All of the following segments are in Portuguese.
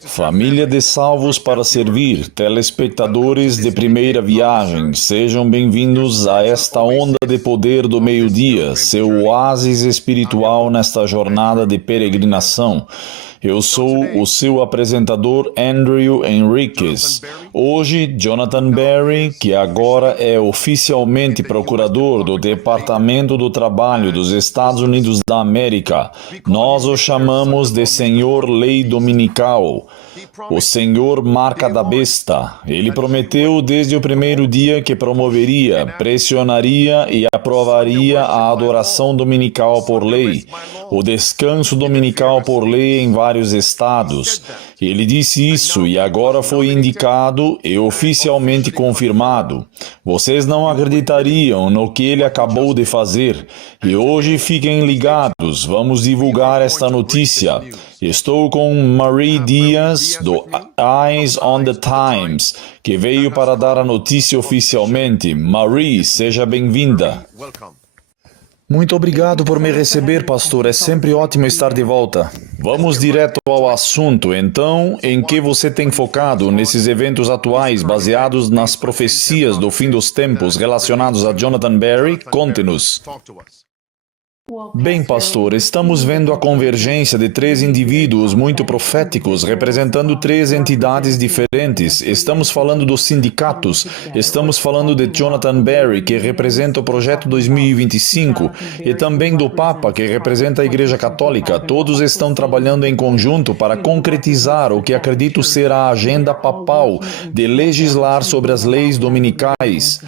Família de Salvos para Servir, telespectadores de primeira viagem, sejam bem-vindos a esta onda de poder do meio-dia, seu oásis espiritual nesta jornada de peregrinação. Eu sou o seu apresentador Andrew Henriquez. Hoje, Jonathan Berry, que agora é oficialmente procurador do Departamento do Trabalho dos Estados Unidos da América, nós o chamamos de Senhor Lei Dominical. O Senhor Marca da Besta. Ele prometeu desde o primeiro dia que promoveria, pressionaria e aprovaria a adoração dominical por lei, o descanso dominical por lei em vários estados. Ele disse isso e agora foi indicado e oficialmente confirmado. Vocês não acreditariam no que ele acabou de fazer. E hoje fiquem ligados, vamos divulgar esta notícia. Estou com Marie Dias, do Eyes on the Times, que veio para dar a notícia oficialmente. Marie, seja bem-vinda. Muito obrigado por me receber, pastor. É sempre ótimo estar de volta. Vamos direto ao assunto. Então, em que você tem focado nesses eventos atuais baseados nas profecias do fim dos tempos relacionados a Jonathan Berry? Conte-nos. Bem, pastor, estamos vendo a convergência de 3 indivíduos muito proféticos, representando 3 entidades diferentes. Estamos falando dos sindicatos, estamos falando de Jonathan Berry, que representa o Projeto 2025, e também do Papa, que representa a Igreja Católica. Todos estão trabalhando em conjunto para concretizar o que acredito ser a agenda papal de legislar sobre as leis dominicais.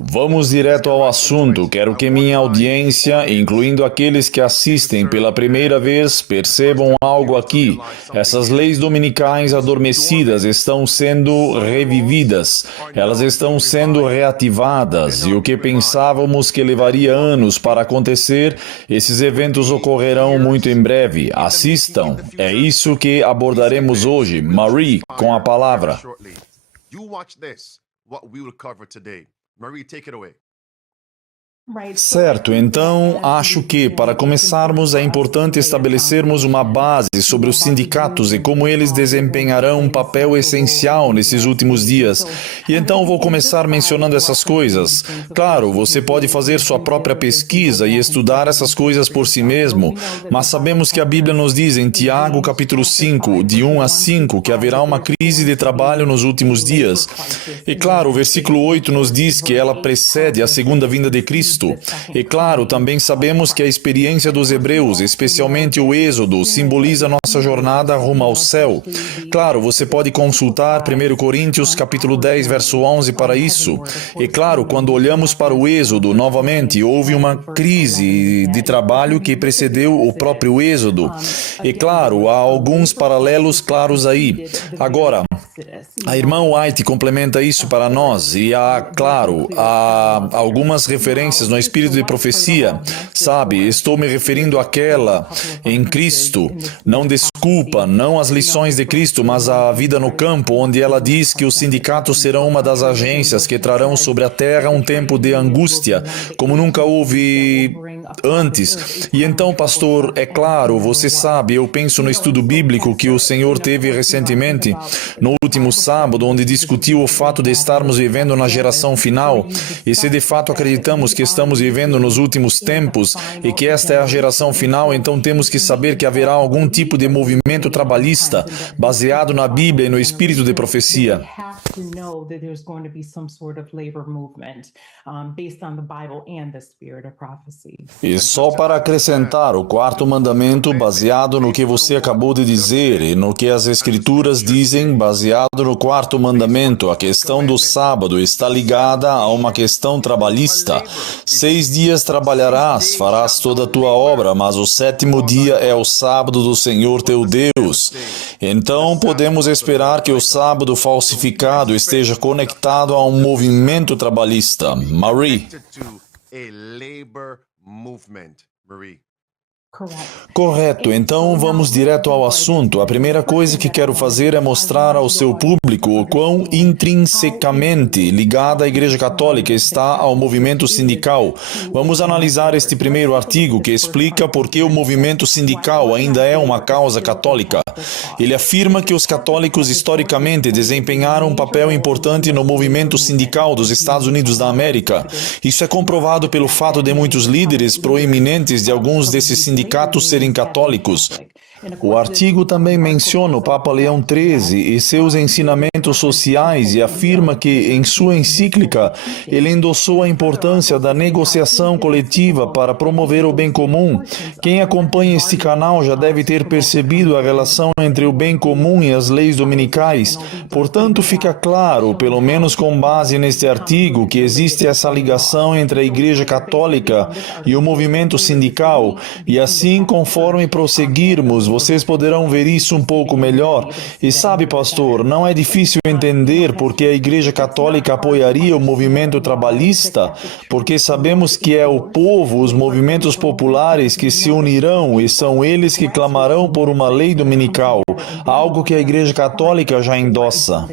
Vamos direto ao assunto. Quero que minha audiência, incluindo aqueles que assistem pela primeira vez, percebam algo aqui. Essas leis dominicais adormecidas estão sendo revividas. Elas estão sendo reativadas. E o que pensávamos que levaria anos para acontecer, esses eventos ocorrerão muito em breve. Assistam. É isso que abordaremos hoje. Marie, com a palavra. Marie, take it away. Certo, então acho que, para começarmos, é importante estabelecermos uma base sobre os sindicatos e como eles desempenharão um papel essencial nesses últimos dias. E então vou começar mencionando essas coisas. Claro, você pode fazer sua própria pesquisa e estudar essas coisas por si mesmo, mas sabemos que a Bíblia nos diz em Tiago capítulo 5, de 1 a 5, que haverá uma crise de trabalho nos últimos dias. E claro, o versículo 8 nos diz que ela precede a segunda vinda de Cristo. E claro, também sabemos que a experiência dos hebreus, especialmente o Êxodo, simboliza nossa jornada rumo ao céu. Claro, você pode consultar 1 Coríntios capítulo 10, verso 11 para isso. E claro, quando olhamos para o Êxodo, novamente, houve uma crise de trabalho que precedeu o próprio Êxodo. E claro, há alguns paralelos claros aí. Agora, a irmã White complementa isso para nós e há algumas referências no espírito de profecia. Sabe, estou me referindo àquela em Cristo. Não desculpa, não as lições de Cristo, mas a vida no campo, onde ela diz que os sindicatos serão uma das agências que trarão sobre a terra um tempo de angústia, como nunca houve antes. E então, pastor, é claro, você sabe, eu penso no estudo bíblico que o Senhor teve recentemente, no último sábado, onde discutiu o fato de estarmos vivendo na geração final, e se de fato acreditamos que estamos vivendo nos últimos tempos e que esta é a geração final, então temos que saber que haverá algum tipo de movimento trabalhista baseado na Bíblia e no espírito de profecia. E só para acrescentar, o quarto mandamento, baseado no que você acabou de dizer e no que as Escrituras dizem, baseado no quarto mandamento, a questão do sábado está ligada a uma questão trabalhista. 6 dias trabalharás, farás toda a tua obra, mas o 7º dia é o sábado do Senhor teu Deus. Então, podemos esperar que o sábado falsificado esteja conectado a um movimento trabalhista. Marie. Correto, então vamos direto ao assunto. A primeira coisa que quero fazer é mostrar ao seu público o quão intrinsecamente ligada a Igreja Católica está ao movimento sindical. Vamos analisar este primeiro artigo que explica por que o movimento sindical ainda é uma causa católica. Ele afirma que os católicos historicamente desempenharam um papel importante no movimento sindical dos Estados Unidos da América. Isso é comprovado pelo fato de muitos líderes proeminentes de alguns desses sindicatos serem católicos. O artigo também menciona o Papa Leão XIII e seus ensinamentos sociais e afirma que, em sua encíclica, ele endossou a importância da negociação coletiva para promover o bem comum. Quem acompanha este canal já deve ter percebido a relação entre o bem comum e as leis dominicais. Portanto, fica claro, pelo menos com base neste artigo, que existe essa ligação entre a Igreja Católica e o movimento sindical, e assim, conforme prosseguirmos, vocês poderão ver isso um pouco melhor. E sabe, pastor, não é difícil entender por que a Igreja Católica apoiaria o movimento trabalhista, porque sabemos que é o povo, os movimentos populares que se unirão e são eles que clamarão por uma lei dominical, algo que a Igreja Católica já endossa.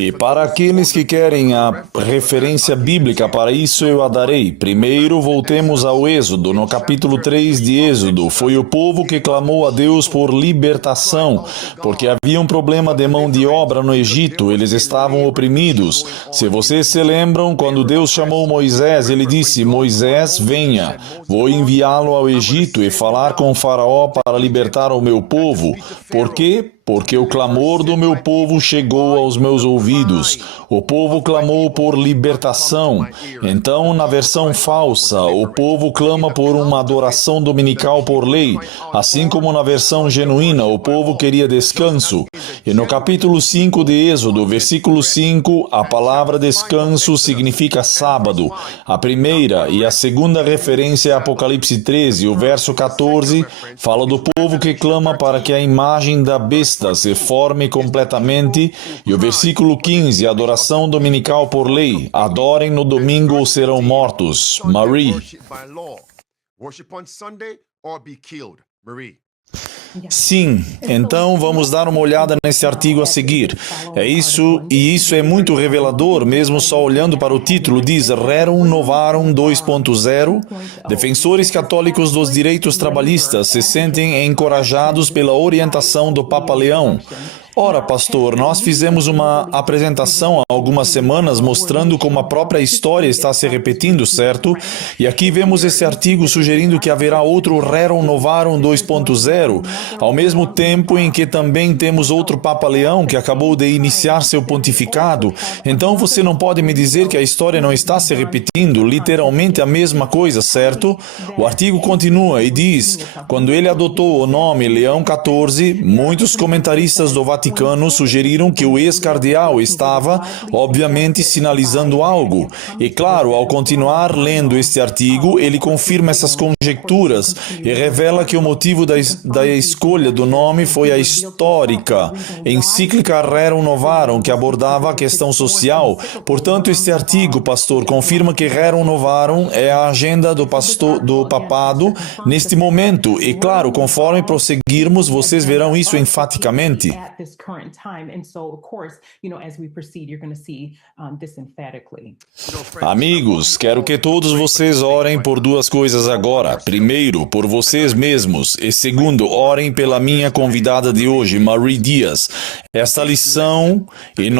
E para aqueles que querem a referência bíblica para isso eu a darei. Primeiro, voltemos ao Êxodo, no capítulo 3 de Êxodo. Foi o povo que clamou a Deus por libertação, porque havia um problema de mão de obra no Egito, eles estavam oprimidos. Se vocês se lembram, quando Deus chamou Moisés, ele disse: Moisés, venha, vou enviá-lo ao Egito e falar com o faraó para libertar o meu povo. Por quê? Porque o clamor do meu povo chegou aos meus ouvidos. O povo clamou por libertação. Então, na versão falsa, o povo clama por uma adoração dominical por lei, assim como na versão genuína, o povo queria descanso. E no capítulo 5 de Êxodo, versículo 5, a palavra descanso significa sábado. A primeira e a segunda referência é Apocalipse 13, o verso 14, fala do povo que clama para que a imagem da besta se forme completamente, e o versículo 15, adoração dominical por lei, adorem no domingo ou serão mortos. Marie. Worship on Sunday or be killed. Marie. Sim, então vamos dar uma olhada nesse artigo a seguir. Isso é muito revelador, mesmo só olhando para o título, diz Rerum Novarum 2.0. Defensores católicos dos direitos trabalhistas se sentem encorajados pela orientação do Papa Leão. Ora, pastor, nós fizemos uma apresentação há algumas semanas mostrando como a própria história está se repetindo, certo? E aqui vemos esse artigo sugerindo que haverá outro Rerum Novarum 2.0, ao mesmo tempo em que também temos outro Papa Leão que acabou de iniciar seu pontificado. Então você não pode me dizer que a história não está se repetindo, literalmente a mesma coisa, certo? O artigo continua e diz, quando ele adotou o nome Leão XIV, muitos comentaristas do Vaticano sugeriram que o ex-cardeal estava, obviamente, sinalizando algo. E claro, ao continuar lendo este artigo, ele confirma essas conjecturas e revela que o motivo da escolha do nome foi a histórica encíclica Rerum Novarum, que abordava a questão social. Portanto, este artigo, pastor, confirma que Rerum Novarum é a agenda do papado neste momento. E claro, conforme prosseguirmos, vocês verão isso enfaticamente. Current time, and so of course, as we proceed, you're going to see this emphatically. Amigos, quero que todos vocês orem por duas coisas agora. Primeiro, por vocês mesmos, e segundo, orem pela minha convidada de hoje, Marie Dias. Esta lição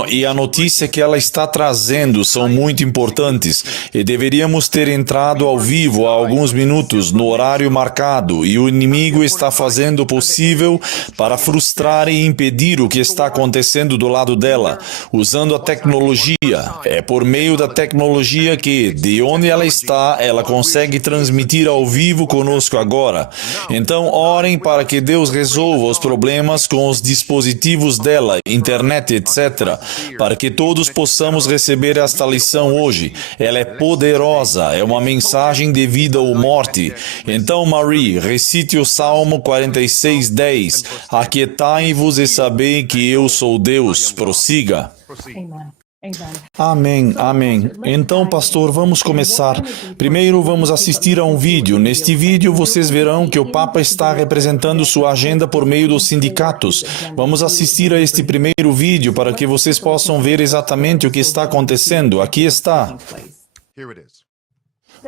e a notícia que ela está trazendo são muito importantes e deveríamos ter entrado ao vivo há alguns minutos no horário marcado, e o inimigo está fazendo o possível para frustrar e impedir o que está acontecendo do lado dela, usando a tecnologia. É por meio da tecnologia que, de onde ela está, ela consegue transmitir ao vivo conosco agora. Então, orem para que Deus resolva os problemas com os dispositivos dela, internet, etc., para que todos possamos receber esta lição hoje. Ela é poderosa, é uma mensagem de vida ou morte. Então, Marie, recite o Salmo 46:10. Aquietai-vos e sabei que eu sou Deus. Prossiga. Amen. Amém, amém. Então, pastor, vamos começar. Primeiro, vamos assistir a um vídeo. Neste vídeo, vocês verão que o Papa está representando sua agenda por meio dos sindicatos. Vamos assistir a este primeiro vídeo para que vocês possam ver exatamente o que está acontecendo. Aqui está. Here it is.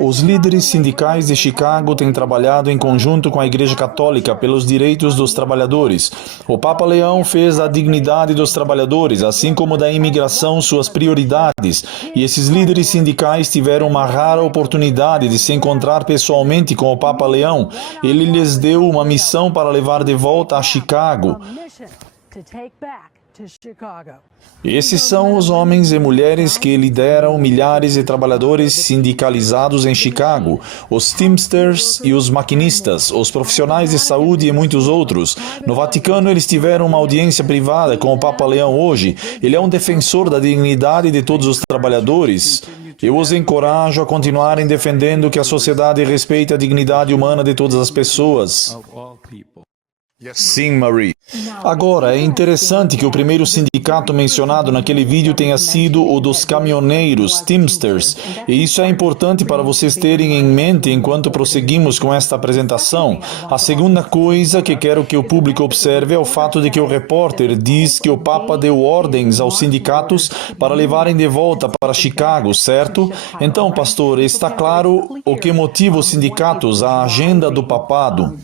Os líderes sindicais de Chicago têm trabalhado em conjunto com a Igreja Católica pelos direitos dos trabalhadores. O Papa Leão fez da dignidade dos trabalhadores, assim como da imigração, suas prioridades. E esses líderes sindicais tiveram uma rara oportunidade de se encontrar pessoalmente com o Papa Leão. Ele lhes deu uma missão para levar de volta a Chicago. Esses são os homens e mulheres que lideram milhares de trabalhadores sindicalizados em Chicago, os Teamsters e os maquinistas, os profissionais de saúde e muitos outros. No Vaticano, eles tiveram uma audiência privada com o Papa Leão hoje. Ele é um defensor da dignidade de todos os trabalhadores. Eu os encorajo a continuarem defendendo que a sociedade respeite a dignidade humana de todas as pessoas. Sim, Marie. Agora, é interessante que o primeiro sindicato mencionado naquele vídeo tenha sido o dos caminhoneiros, Teamsters, e isso é importante para vocês terem em mente enquanto prosseguimos com esta apresentação. A segunda coisa que quero que o público observe é o fato de que o repórter diz que o Papa deu ordens aos sindicatos para levarem de volta para Chicago, certo? Então, pastor, está claro o que motiva os sindicatos, a agenda do papado.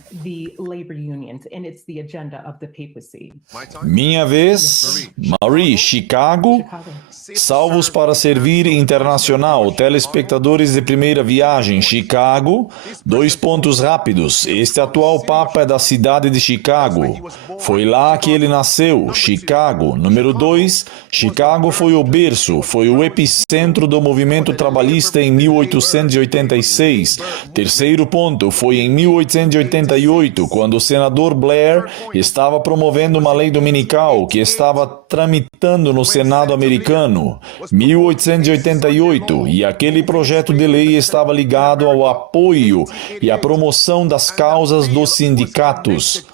Minha vez, Marie, Chicago, salvos para servir internacional, telespectadores de primeira viagem, Chicago, 2 pontos rápidos. Este atual Papa é da cidade de Chicago. Foi lá que ele nasceu, Chicago. Número 2, Chicago foi o berço, foi o epicentro do movimento trabalhista em 1886. Terceiro ponto, foi em 1888, quando o senador Blair estava promovendo uma lei dominical que estava tramitando no Senado americano, 1888, e aquele projeto de lei estava ligado ao apoio e à promoção das causas dos sindicatos.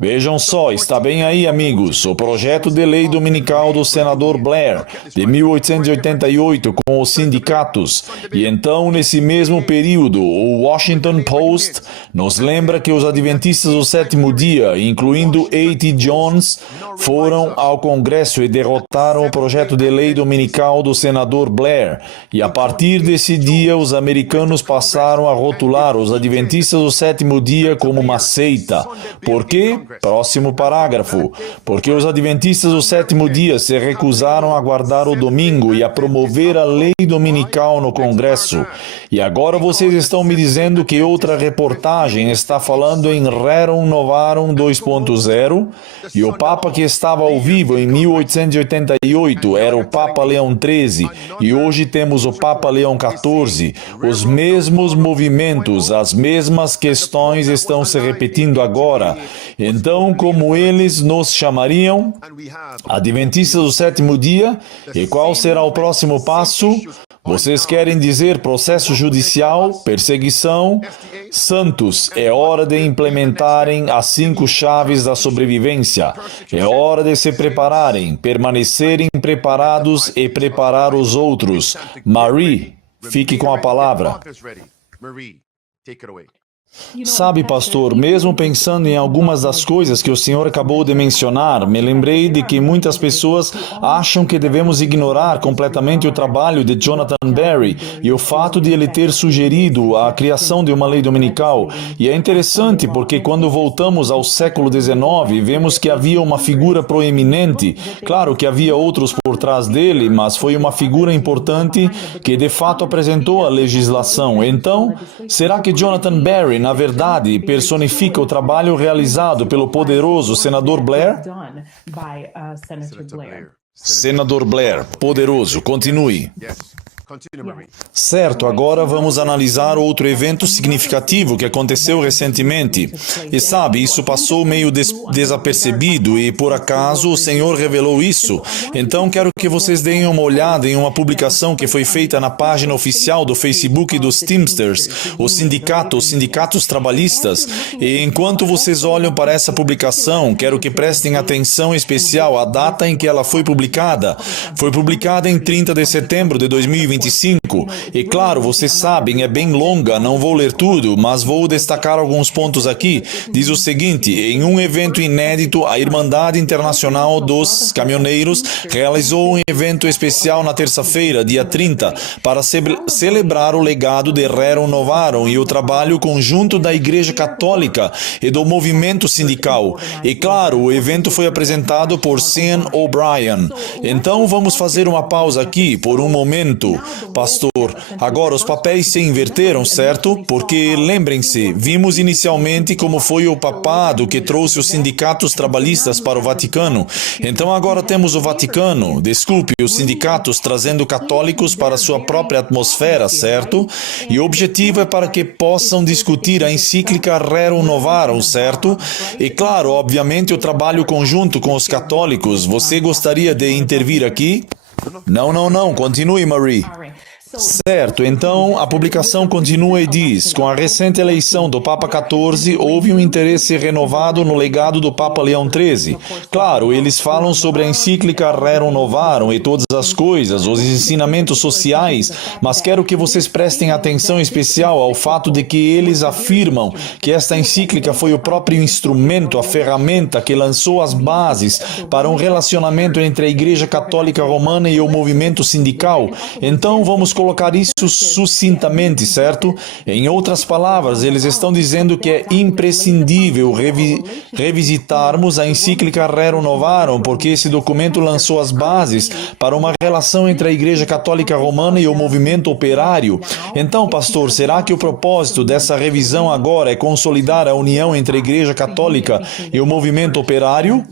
Vejam só, está bem aí, amigos, o projeto de lei dominical do senador Blair, de 1888, com os sindicatos. E então, nesse mesmo período, o Washington Post nos lembra que os adventistas do sétimo dia, incluindo A.T. Jones, foram ao Congresso e derrotaram o projeto de lei dominical do senador Blair. E a partir desse dia, os americanos passaram a rotular os adventistas do sétimo dia como uma seita. Por quê? Próximo parágrafo. Porque os adventistas do sétimo dia se recusaram a guardar o domingo e a promover a lei dominical no Congresso. E agora vocês estão me dizendo que outra reportagem está falando em Rerum Novarum 2.0 e o Papa que estava ao vivo em 1888 era o Papa Leão XIII e hoje temos o Papa Leão XIV. Os mesmos movimentos, as mesmas questões estão se repetindo agora. Então, como eles nos chamariam? Adventistas do sétimo dia? E qual será o próximo passo? Vocês querem dizer processo judicial, perseguição? Santos, é hora de implementarem as 5 chaves da sobrevivência. É hora de se prepararem, permanecerem preparados e preparar os outros. Marie, fique com a palavra. Marie, take it away. Sabe, pastor, mesmo pensando em algumas das coisas que o senhor acabou de mencionar, me lembrei de que muitas pessoas acham que devemos ignorar completamente o trabalho de Jonathan Berry e o fato de ele ter sugerido a criação de uma lei dominical. E é interessante porque quando voltamos ao século XIX, vemos que havia uma figura proeminente. Claro que havia outros por trás dele, mas foi uma figura importante que de fato apresentou a legislação. Então, será que Jonathan Berry na verdade, personifica o trabalho realizado pelo poderoso senador Blair? Senator Blair. Senador Blair, poderoso, continue. Yes. Continue, Marie. Certo, agora vamos analisar outro evento significativo que aconteceu recentemente. E sabe, isso passou meio desapercebido e por acaso o Senhor revelou isso. Então quero que vocês deem uma olhada em uma publicação que foi feita na página oficial do Facebook dos Teamsters, os sindicatos trabalhistas. E enquanto vocês olham para essa publicação, quero que prestem atenção especial à data em que ela foi publicada. Foi publicada em 30 de setembro de 2025. E claro, vocês sabem, é bem longa, não vou ler tudo, mas vou destacar alguns pontos aqui. Diz o seguinte: em um evento inédito, a Irmandade Internacional dos Caminhoneiros realizou um evento especial na terça-feira, dia 30, para celebrar o legado de Rerum Novarum e o trabalho conjunto da Igreja Católica e do movimento sindical. E claro, o evento foi apresentado por Sean O'Brien. Então vamos fazer uma pausa aqui por um momento. Pastor, agora os papéis se inverteram, certo? Porque, lembrem-se, vimos inicialmente como foi o papado que trouxe os sindicatos trabalhistas para o Vaticano. Então agora temos o Vaticano, os sindicatos trazendo católicos para sua própria atmosfera, certo? E o objetivo é para que possam discutir a encíclica Rerum Novarum, certo? E claro, obviamente o trabalho conjunto com os católicos. Você gostaria de intervir aqui? Não, continue, Marie. Certo, então a publicação continua e diz: com a recente eleição do Papa XIV, houve um interesse renovado no legado do Papa Leão XIII. Claro, eles falam sobre a encíclica Rerum Novarum e todas as coisas, os ensinamentos sociais, mas quero que vocês prestem atenção especial ao fato de que eles afirmam que esta encíclica foi o próprio instrumento, a ferramenta que lançou as bases para um relacionamento entre a Igreja Católica Romana e o movimento sindical. Então vamos colocar isso sucintamente, certo? Em outras palavras, eles estão dizendo que é imprescindível revisitarmos a encíclica Rerum Novarum, porque esse documento lançou as bases para uma relação entre a Igreja Católica Romana e o movimento operário. Então, pastor, será que o propósito dessa revisão agora é consolidar a união entre a Igreja Católica e o movimento operário?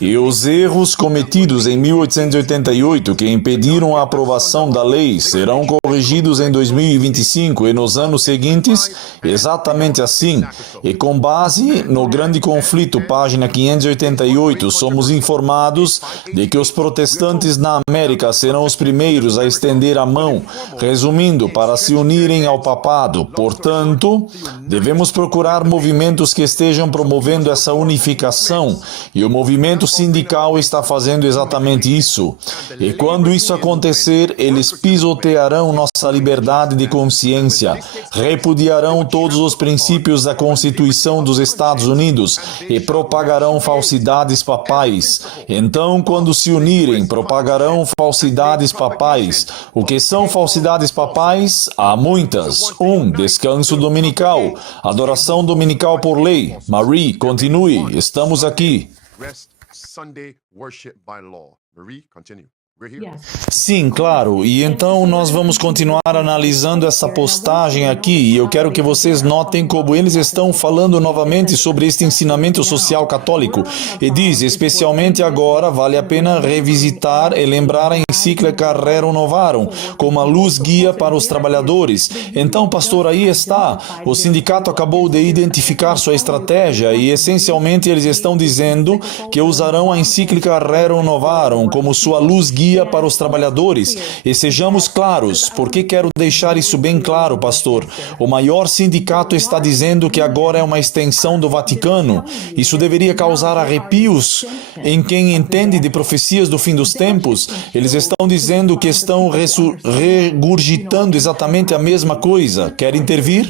E os erros cometidos em 1888 que impediram a aprovação da lei serão corrigidos em 2025 e nos anos seguintes? Exatamente assim. E com base no grande conflito, página 588, somos informados de que os protestantes na América serão os primeiros a estender a mão, resumindo, para se unirem ao papado. Portanto, devemos procurar movimentos que estejam promovendo essa unificação, e o movimento sindical está fazendo exatamente isso. E quando isso acontecer, eles pisotearão nossa liberdade de consciência, repudiarão todos os princípios da Constituição dos Estados Unidos e propagarão falsidades papais. Então, quando se unirem, propagarão falsidades papais. O que são falsidades papais? Há muitas. 1. Descanso dominical. Adoração dominical por lei. Marie, continue. Estamos aqui. Rest Sunday worship by law. Marie, continue. We're here. Sim, claro. E então nós vamos continuar analisando essa postagem aqui e eu quero que vocês notem como eles estão falando novamente sobre este ensinamento social católico. E diz, especialmente agora, vale a pena revisitar e lembrar a encíclica Rerum Novarum como a luz guia para os trabalhadores. Então, pastor, aí está. O sindicato acabou de identificar sua estratégia e essencialmente eles estão dizendo que usarão a encíclica Rerum Novarum como sua luz guia para os trabalhadores. E sejamos claros, porque quero deixar isso bem claro, pastor. O maior sindicato está dizendo que agora é uma extensão do Vaticano. Isso deveria causar arrepios em quem entende de profecias do fim dos tempos. Eles estão dizendo que estão regurgitando exatamente a mesma coisa. Quer intervir?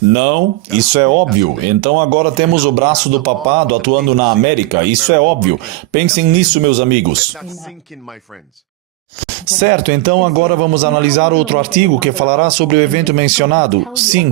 Não, isso é óbvio. Então agora temos o braço do papado atuando na América. Isso é óbvio. Pensem nisso, meus amigos. That sink in, my friends. Certo, então agora vamos analisar outro artigo que falará sobre o evento mencionado. Sim.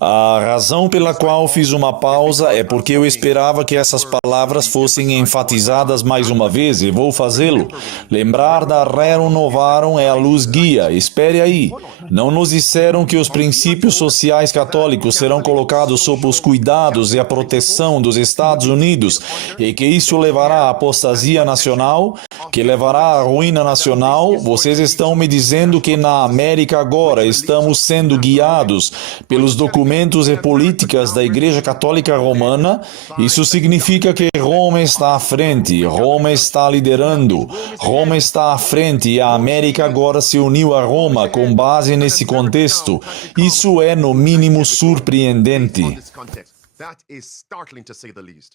A razão pela qual fiz uma pausa é porque eu esperava que essas palavras fossem enfatizadas mais uma vez, e vou fazê-lo. Lembrar da Rerum Novarum é a luz guia. Espere aí. Não nos disseram que os princípios sociais católicos serão colocados sob os cuidados e a proteção dos Estados Unidos e que isso levará à apostasia nacional, que levará à ruína nacional? Vocês estão me dizendo que na América agora estamos sendo guiados pelos documentos e políticas da Igreja Católica Romana? Isso significa que Roma está à frente, Roma está liderando, Roma está à frente e a América agora se uniu a Roma com base nesse contexto. Isso é, no mínimo, surpreendente. That is startling to say the least.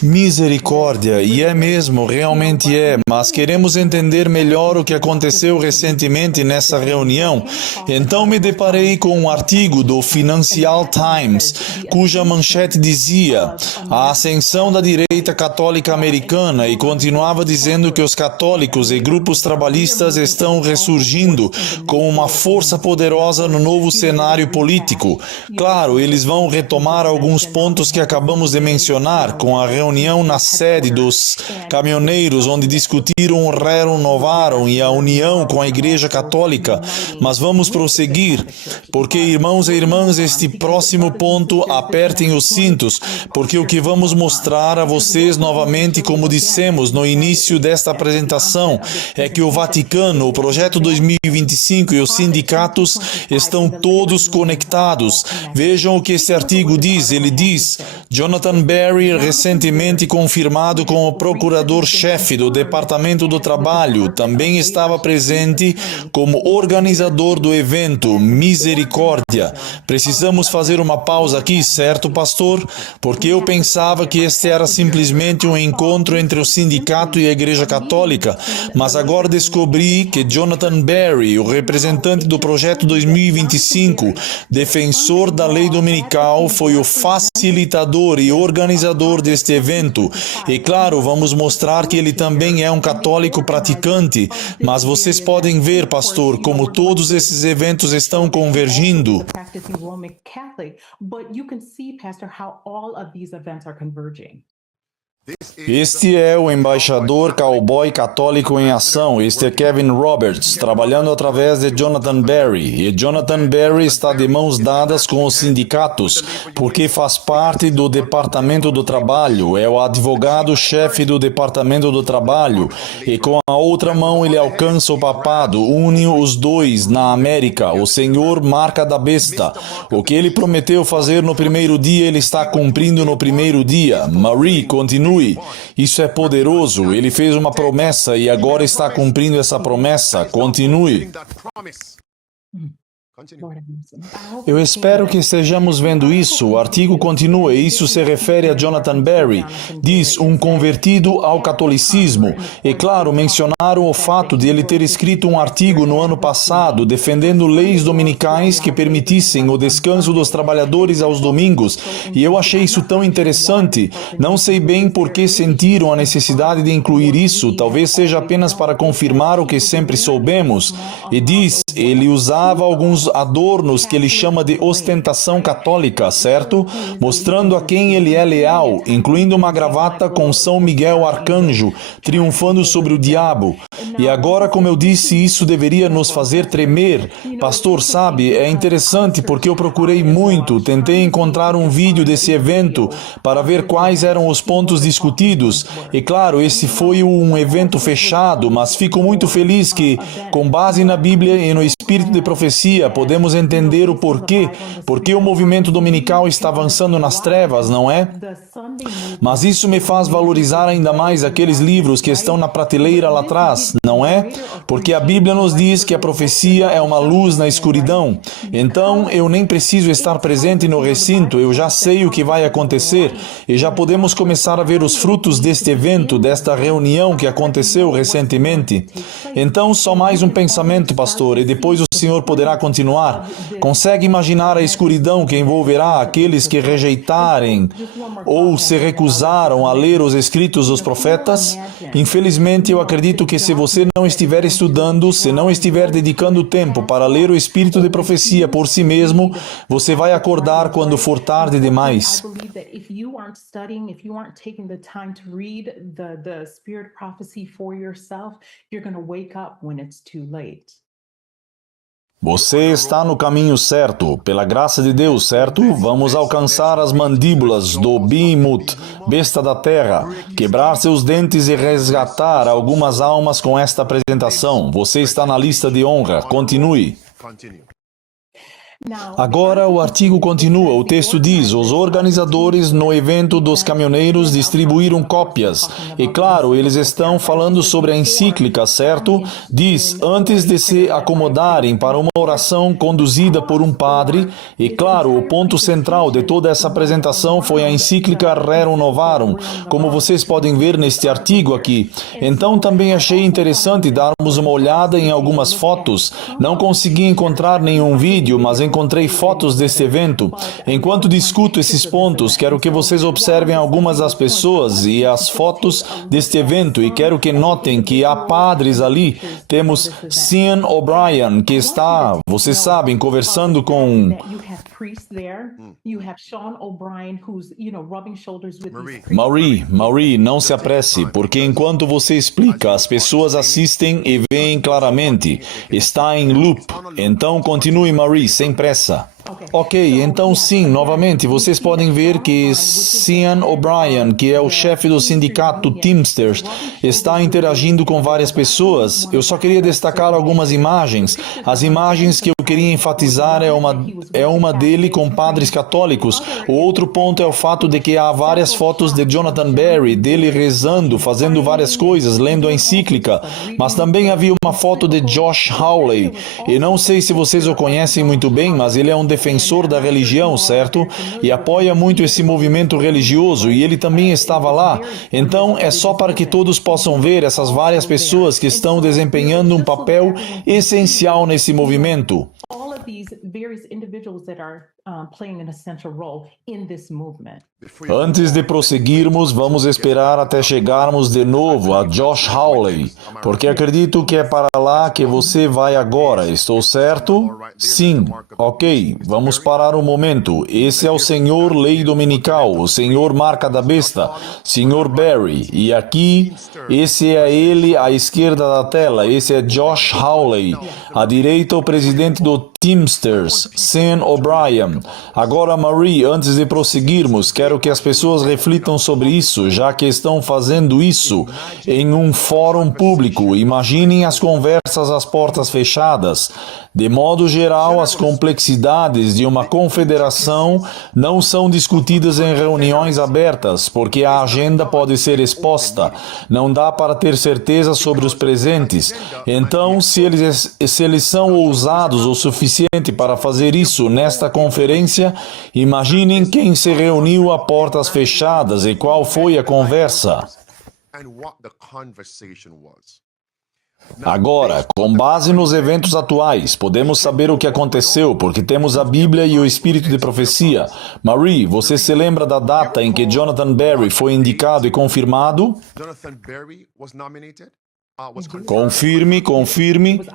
Misericórdia, e é mesmo, realmente é, mas queremos entender melhor o que aconteceu recentemente nessa reunião. Então me deparei com um artigo do Financial Times, cuja manchete dizia: a ascensão da direita católica americana, e continuava dizendo que os católicos e grupos trabalhistas estão ressurgindo com uma força poderosa no novo cenário político. Claro, eles vão retomar alguns pontos que acabamos de mencionar, com a reunião na sede dos caminhoneiros, onde discutiram o Rerum Novarum e a união com a Igreja Católica. Mas vamos prosseguir, porque, irmãos e irmãs, este próximo ponto, apertem os cintos, porque o que vamos mostrar a vocês novamente, como dissemos no início desta apresentação, é que o Vaticano, o Projeto 2025 e os sindicatos estão todos conectados. Vejam o que esse artigo diz. Ele diz: Jonathan Berry, recentemente confirmado como procurador-chefe do Departamento do Trabalho, também estava presente como organizador do evento. Misericórdia! Precisamos fazer uma pausa aqui, certo, pastor? Porque eu pensava que este era simplesmente um encontro entre o sindicato e a Igreja Católica, mas agora descobri que Jonathan Berry, o representante do Projeto 2025, defensor da lei dominical, foi o facilitador e organizador deste evento. E claro, vamos mostrar que ele também é um católico praticante, mas vocês podem ver, pastor, como todos esses eventos estão convergindo. Este é o embaixador cowboy católico em ação. Este é Kevin Roberts, trabalhando através de Jonathan Berry. E Jonathan Berry está de mãos dadas com os sindicatos, porque faz parte do Departamento do Trabalho. É o advogado-chefe do Departamento do Trabalho. E com a outra mão ele alcança o papado, une os dois na América. O Senhor marca da besta. O que ele prometeu fazer no primeiro dia, ele está cumprindo no primeiro dia. Marie, continue. Isso é poderoso. Ele fez uma promessa e agora está cumprindo essa promessa. Continue. Eu espero que estejamos vendo isso. O artigo continua, e isso se refere a Jonathan Berry. Diz, um convertido ao catolicismo. E claro, mencionaram o fato de ele ter escrito um artigo no ano passado defendendo leis dominicais que permitissem o descanso dos trabalhadores aos domingos. E eu achei isso tão interessante. Não sei bem por que sentiram a necessidade de incluir isso. Talvez seja apenas para confirmar o que sempre soubemos. E diz, ele usava alguns adornos que ele chama de ostentação católica, certo? Mostrando a quem ele é leal, incluindo uma gravata com São Miguel Arcanjo, triunfando sobre o diabo. E agora, como eu disse, isso deveria nos fazer tremer. Pastor, sabe, é interessante porque eu procurei muito, tentei encontrar um vídeo desse evento para ver quais eram os pontos discutidos. E claro, esse foi um evento fechado, mas fico muito feliz que, com base na Bíblia e no espírito de profecia, podemos entender o porquê. Porque o movimento dominical está avançando nas trevas, não é? Mas isso me faz valorizar ainda mais aqueles livros que estão na prateleira lá atrás, não é? Porque a Bíblia nos diz que a profecia é uma luz na escuridão. Então, eu nem preciso estar presente no recinto, eu já sei o que vai acontecer e já podemos começar a ver os frutos deste evento, desta reunião que aconteceu recentemente. Então, só mais um pensamento, pastor, e depois o Senhor poderá continuar continuar? Consegue imaginar a escuridão que envolverá aqueles que rejeitarem ou se recusaram a ler os escritos dos profetas? Infelizmente, eu acredito que se você não estiver estudando, se não estiver dedicando tempo para ler o espírito de profecia por si mesmo, você vai acordar quando for tarde demais. Você está no caminho certo, pela graça de Deus, certo? Vamos alcançar as mandíbulas do Behemoth, besta da terra, quebrar seus dentes e resgatar algumas almas com esta apresentação. Você está na lista de honra. Continue. Agora o artigo continua. O texto diz: os organizadores no evento dos caminhoneiros distribuíram cópias. E claro, eles estão falando sobre a encíclica, certo? Diz, antes de se acomodarem para uma oração conduzida por um padre. E claro, o ponto central de toda essa apresentação foi a encíclica Rerum Novarum, como vocês podem ver neste artigo aqui. Então também achei interessante darmos uma olhada em algumas fotos. Não consegui encontrar nenhum vídeo, mas encontrei fotos deste evento. Enquanto discuto esses pontos, quero que vocês observem algumas das pessoas e as fotos deste evento e quero que notem que há padres ali. Temos Sean O'Brien, que está, vocês sabem, conversando com... Marie, não se apresse, porque enquanto você explica, as pessoas assistem e veem claramente. Está em loop. Então continue, Marie, sem pressa. Ok, então sim, novamente, vocês podem ver que Sean O'Brien, que é o chefe do sindicato Teamsters, está interagindo com várias pessoas. Eu só queria destacar algumas imagens. As imagens que eu queria enfatizar é uma dele com padres católicos. O outro ponto é o fato de que há várias fotos de Jonathan Berry, dele rezando, fazendo várias coisas, lendo a encíclica. Mas também havia uma foto de Josh Hawley. E não sei se vocês o conhecem muito bem, mas ele é um defensor da religião, certo? E apoia muito esse movimento religioso, e ele também estava lá. Então, é só para que todos possam ver essas várias pessoas que estão desempenhando um papel essencial nesse movimento. Antes de prosseguirmos, vamos esperar até chegarmos de novo a Josh Hawley, porque acredito que é para lá que você vai agora, estou certo? Sim, ok, vamos parar um momento. Esse é o Senhor Lei Dominical, o Senhor Marca da Besta, Senhor Berry, e aqui, esse é ele à esquerda da tela, esse é Josh Hawley, à direita o presidente do Teamsters, Sean O'Brien. Agora, Marie, antes de prosseguirmos, quero que as pessoas reflitam sobre isso, já que estão fazendo isso em um fórum público. Imaginem as conversas às portas fechadas. De modo geral, as complexidades de uma confederação não são discutidas em reuniões abertas, porque a agenda pode ser exposta. Não dá para ter certeza sobre os presentes. Então, se eles são ousados o suficiente para fazer isso nesta conferência, imaginem quem se reuniu a portas fechadas e qual foi a conversa. Agora, com base nos eventos atuais, podemos saber o que aconteceu, porque temos a Bíblia e o Espírito de Profecia. Marie, você se lembra da data em que Jonathan Berry foi indicado e confirmado? Confirme.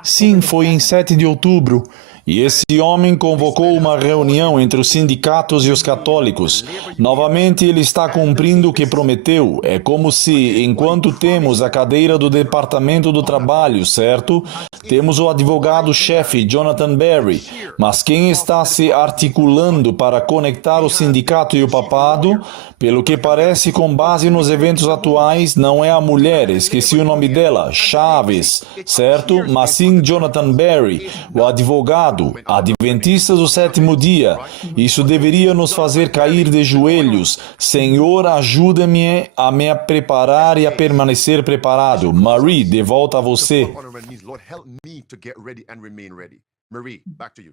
Sim, foi em 7 de outubro. E esse homem convocou uma reunião entre os sindicatos e os católicos. Novamente, ele está cumprindo o que prometeu. É como se, enquanto temos a cadeira do Departamento do Trabalho, certo? Temos o advogado-chefe, Jonathan Berry. Mas quem está se articulando para conectar o sindicato e o papado? Pelo que parece, com base nos eventos atuais, não é a mulher, esqueci o nome dela, Chaves, certo? Mas sim Jonathan Berry, o advogado, adventistas do sétimo dia. Isso deveria nos fazer cair de joelhos. Senhor, ajuda-me a me preparar e a permanecer preparado. Marie, de volta a você. Marie, back to you.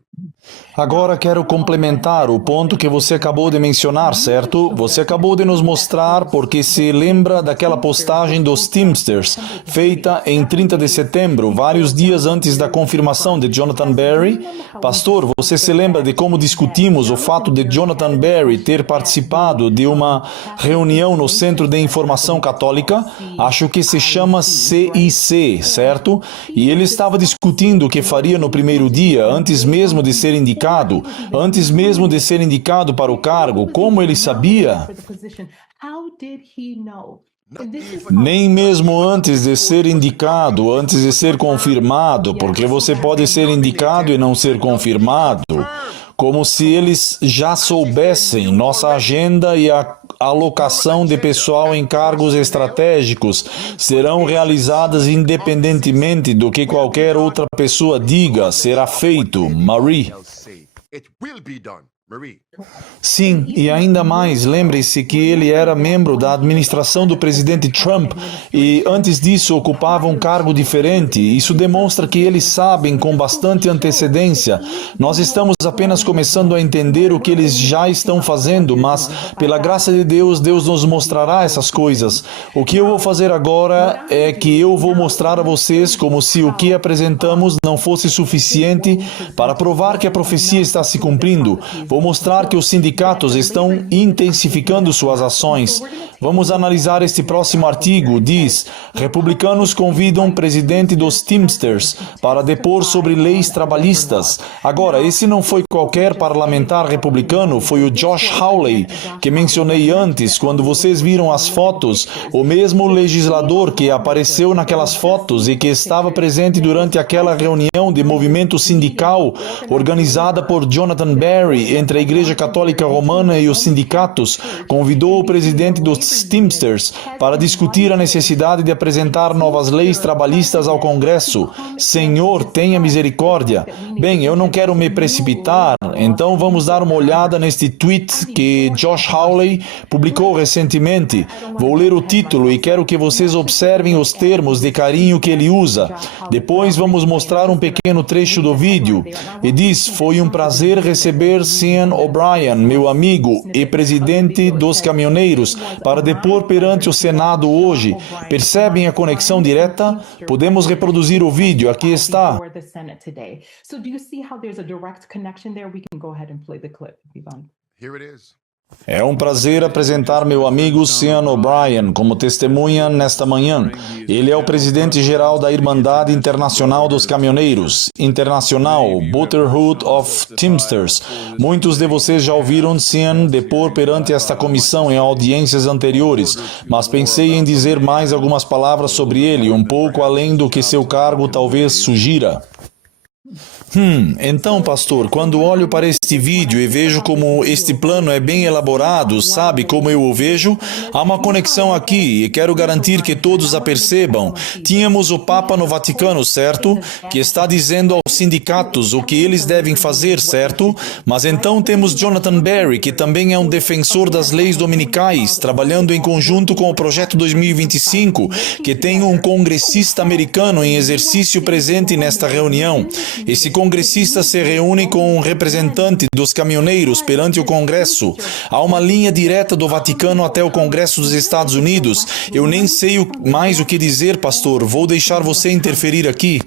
Agora quero complementar o ponto que você acabou de mencionar, certo? Você acabou de nos mostrar porque se lembra daquela postagem dos Teamsters, feita em 30 de setembro, vários dias antes da confirmação de Jonathan Berry. Pastor, você se lembra de como discutimos o fato de Jonathan Berry ter participado de uma reunião no Centro de Informação Católica? Acho que se chama CIC, certo? E ele estava discutindo o que faria no primeiro dia, antes mesmo de ser indicado para o cargo. Como ele sabia? Nem mesmo antes de ser indicado, antes de ser confirmado, porque você pode ser indicado e não ser confirmado. Como se eles já soubessem nossa agenda e a alocação de pessoal em cargos estratégicos serão realizadas independentemente do que qualquer outra pessoa diga, será feito. Marie. It will be done. Marie. Sim, e ainda mais, lembre-se que ele era membro da administração do presidente Trump e antes disso ocupava um cargo diferente. Isso demonstra que eles sabem com bastante antecedência. Nós estamos apenas começando a entender o que eles já estão fazendo, mas pela graça de Deus, Deus nos mostrará essas coisas. O que eu vou fazer agora é que eu vou mostrar a vocês como se o que apresentamos não fosse suficiente para provar que a profecia está se cumprindo. Vou mostrar que os sindicatos estão intensificando suas ações. Vamos analisar este próximo artigo. Diz: republicanos convidam presidente dos Teamsters para depor sobre leis trabalhistas. Agora, esse não foi qualquer parlamentar republicano, foi o Josh Hawley, que mencionei antes, quando vocês viram as fotos, o mesmo legislador que apareceu naquelas fotos e que estava presente durante aquela reunião de movimento sindical organizada por Jonathan Berry entre a Igreja Católica Romana e os sindicatos, convidou o presidente dos Teamsters para discutir a necessidade de apresentar novas leis trabalhistas ao Congresso. Senhor, tenha misericórdia. Bem, eu não quero me precipitar, então vamos dar uma olhada neste tweet que Josh Hawley publicou recentemente. Vou ler o título e quero que vocês observem os termos de carinho que ele usa. Depois vamos mostrar um pequeno trecho do vídeo. E diz: foi um prazer receber Sean O'Brien, meu amigo e presidente dos caminhoneiros, para depor perante o Senado hoje. Percebem a conexão direta? Podemos reproduzir o vídeo, aqui está. Here it is. É um prazer apresentar meu amigo Sean O'Brien como testemunha nesta manhã. Ele é o presidente-geral da Irmandade Internacional dos Caminhoneiros, Internacional Brotherhood of Teamsters. Muitos de vocês já ouviram Sean depor perante esta comissão em audiências anteriores, mas pensei em dizer mais algumas palavras sobre ele, um pouco além do que seu cargo talvez sugira. Então, pastor, quando olho para este vídeo e vejo como este plano é bem elaborado, sabe como eu o vejo? Há uma conexão aqui e quero garantir que todos a percebam. Tínhamos o Papa no Vaticano, certo? Que está dizendo aos sindicatos o que eles devem fazer, certo? Mas então temos Jonathan Berry, que também é um defensor das leis dominicais, trabalhando em conjunto com o Projeto 2025, que tem um congressista americano em exercício presente nesta reunião. Esse congressista se reúne com um representante dos caminhoneiros perante o Congresso. Há uma linha direta do Vaticano até o Congresso dos Estados Unidos. Eu nem sei mais o que dizer, pastor. Vou deixar você interferir aqui.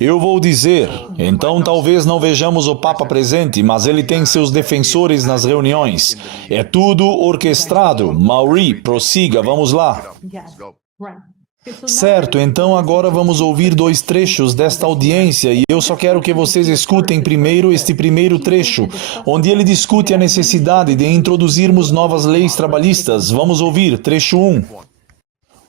Eu vou dizer, então talvez não vejamos o Papa presente, mas ele tem seus defensores nas reuniões. É tudo orquestrado. Mauri, prossiga, vamos lá. Let's go. Certo, então agora vamos ouvir 2 trechos desta audiência e eu só quero que vocês escutem primeiro este primeiro trecho, onde ele discute a necessidade de introduzirmos novas leis trabalhistas. Vamos ouvir, trecho 1.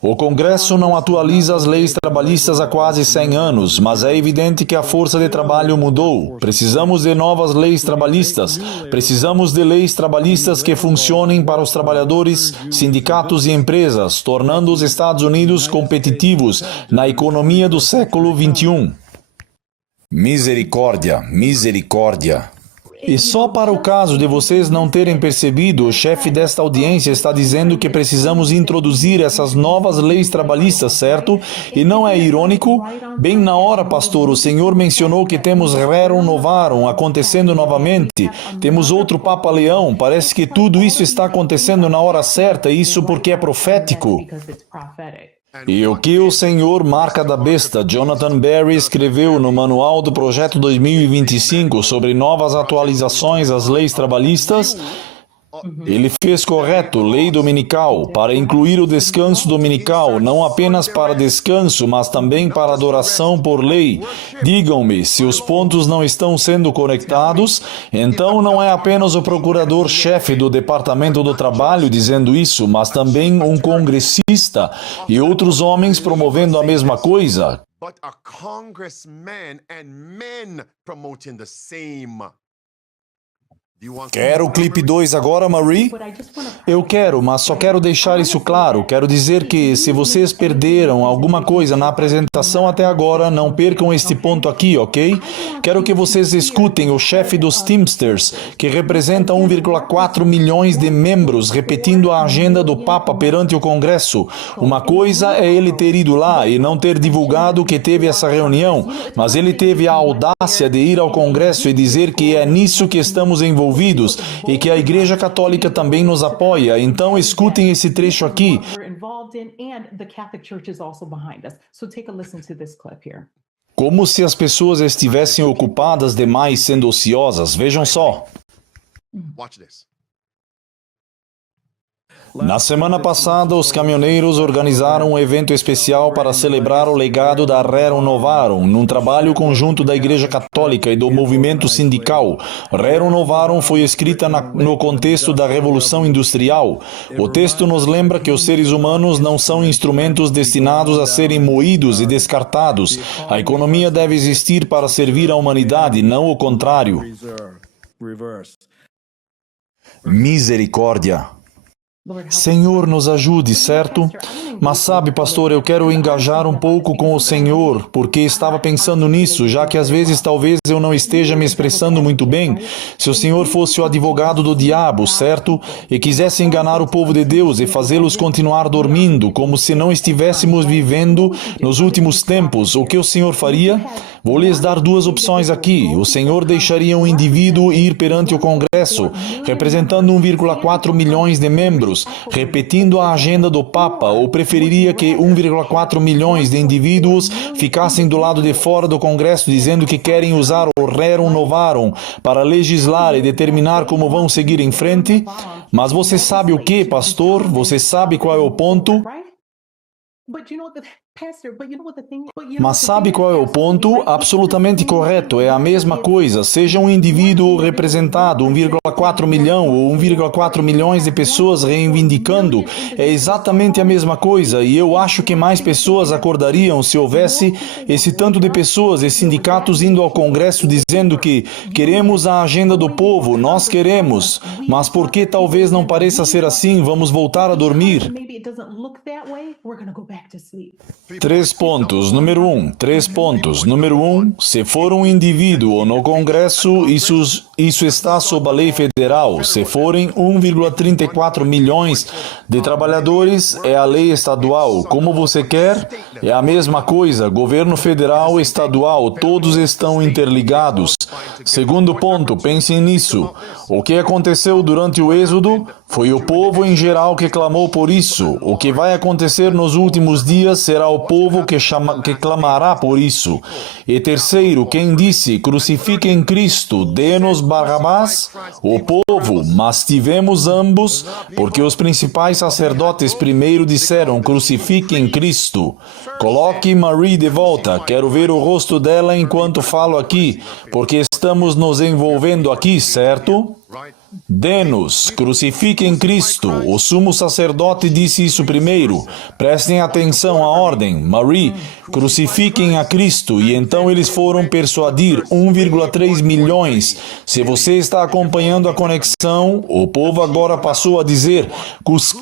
O Congresso não atualiza as leis trabalhistas há quase 100 anos, mas é evidente que a força de trabalho mudou. Precisamos de novas leis trabalhistas. Precisamos de leis trabalhistas que funcionem para os trabalhadores, sindicatos e empresas, tornando os Estados Unidos competitivos na economia do século XXI. Misericórdia, misericórdia. E só para o caso de vocês não terem percebido, o chefe desta audiência está dizendo que precisamos introduzir essas novas leis trabalhistas, certo? E não é irônico? Bem na hora, pastor, o Senhor mencionou que temos Rerum Novarum acontecendo novamente. Temos outro Papa Leão. Parece que tudo isso está acontecendo na hora certa, isso porque é profético. E o que o senhor Marca da Besta, Jonathan Berry, escreveu no Manual do Projeto 2025 sobre novas atualizações às leis trabalhistas, ele fez correto, lei dominical, para incluir o descanso dominical, não apenas para descanso, mas também para adoração por lei. Digam-me, se os pontos não estão sendo conectados, então não é apenas o procurador-chefe do Departamento do Trabalho dizendo isso, mas também um congressista e outros homens promovendo a mesma coisa. But a congressman and men promoting the same. Quer o clipe 2 agora, Marie? Eu quero, mas só quero deixar isso claro. Quero dizer que, se vocês perderam alguma coisa na apresentação até agora, não percam este ponto aqui, ok? Quero que vocês escutem o chefe dos Teamsters, que representa 1,4 milhões de membros, repetindo a agenda do Papa perante o Congresso. Uma coisa é ele ter ido lá e não ter divulgado que teve essa reunião, mas ele teve a audácia de ir ao Congresso e dizer que é nisso que estamos envolvidos e que a Igreja Católica também nos apoia. Então, escutem esse trecho aqui. Como se as pessoas estivessem ocupadas demais sendo ociosas. Vejam só. Watch this. Na semana passada, os caminhoneiros organizaram um evento especial para celebrar o legado da Rerum Novarum, num trabalho conjunto da Igreja Católica e do movimento sindical. Rerum Novarum foi escrita no contexto da Revolução Industrial. O texto nos lembra que os seres humanos não são instrumentos destinados a serem moídos e descartados. A economia deve existir para servir à humanidade, não o contrário. Misericórdia. Senhor, nos ajude, certo? Mas sabe, pastor, eu quero engajar um pouco com o Senhor, porque estava pensando nisso, já que às vezes talvez eu não esteja me expressando muito bem. Se o Senhor fosse o advogado do diabo, certo? E quisesse enganar o povo de Deus e fazê-los continuar dormindo, como se não estivéssemos vivendo nos últimos tempos, o que o Senhor faria? Vou lhes dar duas opções aqui. O Senhor deixaria um indivíduo ir perante o Congresso, representando 1,4 milhões de membros, repetindo a agenda do Papa, ou preferiria que 1,4 milhões de indivíduos ficassem do lado de fora do Congresso dizendo que querem usar o Rerum Novarum para legislar e determinar como vão seguir em frente? Mas você sabe o que, pastor? Você sabe qual é o ponto? Mas sabe qual é o ponto? Absolutamente correto. É a mesma coisa. Seja um indivíduo representado, 1,4 milhão ou 1,4 milhões de pessoas reivindicando, é exatamente a mesma coisa. E eu acho que mais pessoas acordariam se houvesse esse tanto de pessoas e sindicatos indo ao Congresso dizendo que queremos a agenda do povo, nós queremos. Mas porque talvez não pareça ser assim, vamos voltar a dormir. 3 pontos. Número 1. 3 pontos. Número 1. Se for um indivíduo no Congresso, isso está sob a lei federal. Se forem 1,34 milhões de trabalhadores, é a lei estadual. Como você quer, é a mesma coisa. Governo federal, estadual, todos estão interligados. Segundo ponto, pensem nisso. O que aconteceu durante o Êxodo foi o povo em geral que clamou por isso. O que vai acontecer nos últimos dias será o povo que clamará por isso. E terceiro, quem disse, crucifiquem Cristo, dê-nos Barrabás? O povo, mas tivemos ambos, porque os principais sacerdotes primeiro disseram, crucifiquem Cristo. Coloque Marie de volta, quero ver o rosto dela enquanto falo aqui, porque estamos nos envolvendo aqui, certo? right? Dê-nos, crucifiquem Cristo. O sumo sacerdote disse isso primeiro. Prestem atenção à ordem. Marie, crucifiquem a Cristo. E então eles foram persuadir 1,3 milhões. Se você está acompanhando a conexão, o povo agora passou a dizer: